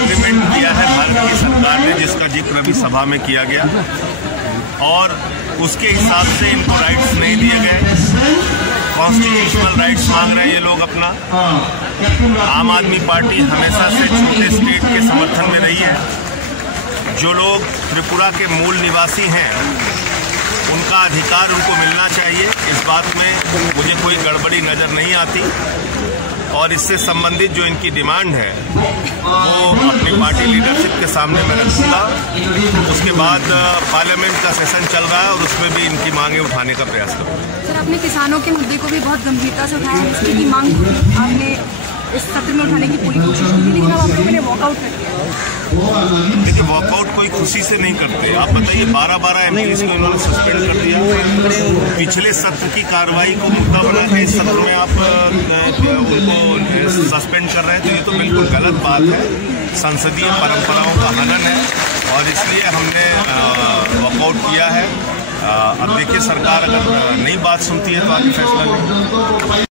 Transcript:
Agreement किया है भारत की सरकार ने, जिसका जिक्र अभी सभा में किया गया, और उसके हिसाब से इनको राइट्स नहीं दिए गए। कॉन्स्टिट्यूशनल राइट्स मांग रहे हैं ये लोग अपना। आम आदमी पार्टी हमेशा से छोटे स्टेट के समर्थन में रही है। जो लोग त्रिपुरा के मूल निवासी हैं उनका अधिकार उनको मिलना चाहिए, इस बात में मुझे कोई गड़बड़ी नज़र नहीं आती। और इससे संबंधित जो इनकी डिमांड है वो अपनी पार्टी लीडरशिप के सामने मैं रखूँगा। उसके बाद पार्लियामेंट का सेशन चल रहा है और उसमें भी इनकी मांगें उठाने का प्रयास करूँगा। सर, आपने किसानों के मुद्दे को भी बहुत गंभीरता से उठाया है, इसकी मांग आपने इस सत्र में उठाने की पूरी कोशिश की, लेकिन अब आप लोगों ने वॉकआउट कर दिया। देखिए, वॉकआउट कोई खुशी से नहीं करते। आप बताइए, 12 एमपीज़ को इन्होंने सस्पेंड कर दिया। पिछले सत्र की कार्रवाई को मुद्दा बना के इस सत्र में आप उनको सस्पेंड कर रहे हैं, तो ये तो बिल्कुल गलत बात है। संसदीय परंपराओं का हनन है और इसलिए हमने वॉकआउट किया है। अब देखिए, सरकार अगर नई बात सुनती है तो आगे फैसला लेंगे।